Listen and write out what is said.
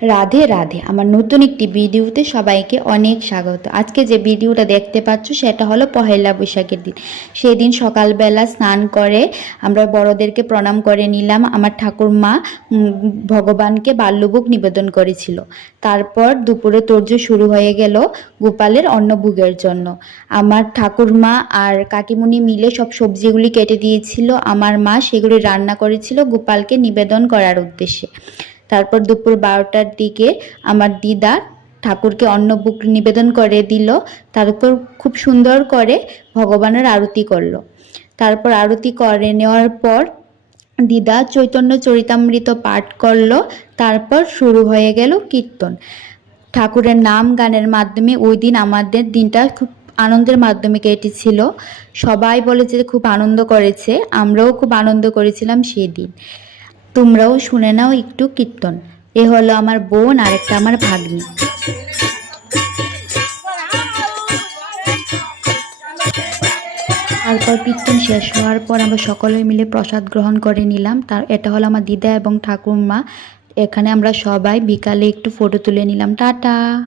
রাধে রাধে, আমার নতুন একটি ভিডিওতে সবাইকে অনেক স্বাগত। আজকে যে ভিডিওটা দেখতে পাচ্ছ সেটা হলো পহেলা বৈশাখের দিন। সেই দিন সকালবেলা স্নান করে আমরা বড়দেরকে প্রণাম করে নিলাম। আমার ঠাকুরমা ভগবানকে বাল্যভোগ নিবেদন করেছিল। তারপর দুপুরে তোড়জোড় শুরু হয়ে গেল গোপালের অন্নভোগের জন্য। আমার ঠাকুরমা আর কাকিমুনি মিলে সব সবজিগুলি কেটে দিয়েছিল। আমার মা সেগুলি রান্না করেছিল গোপালকে নিবেদন করার উদ্দেশ্যে। তারপর দুপুর 12টার দিকে আমার দিদা ঠাকুরকে অন্নভোগ নিবেদন করে দিল। তারপর খুব সুন্দর করে ভগবানের আরতি করলো। তারপর আরতি করে নেওয়ার পর দিদা চৈতন্য চরিতামৃত পাঠ করলো। তারপর শুরু হয়ে গেল কীর্তন। ঠাকুরের নাম গানের মাধ্যমে ওই দিন আমাদের দিনটা খুব আনন্দের মাধ্যমে কেটেছিল। সবাই বলে যে খুব আনন্দ করেছে, আমরাও খুব আনন্দ করেছিলাম সেই দিন। তোমরাও শুনে নাও একটু কীর্তন। এ হলো আমার বোন আর একটা আমার ভাগ্নি। তারপর কীর্তন শেষ হওয়ার পর আমরা সকলে মিলে প্রসাদ গ্রহণ করে নিলাম। এটা হলো আমার দিদা এবং ঠাকুরমা। এখানে আমরা সবাই বিকালে একটু ফটো তুলে নিলাম। টাটা।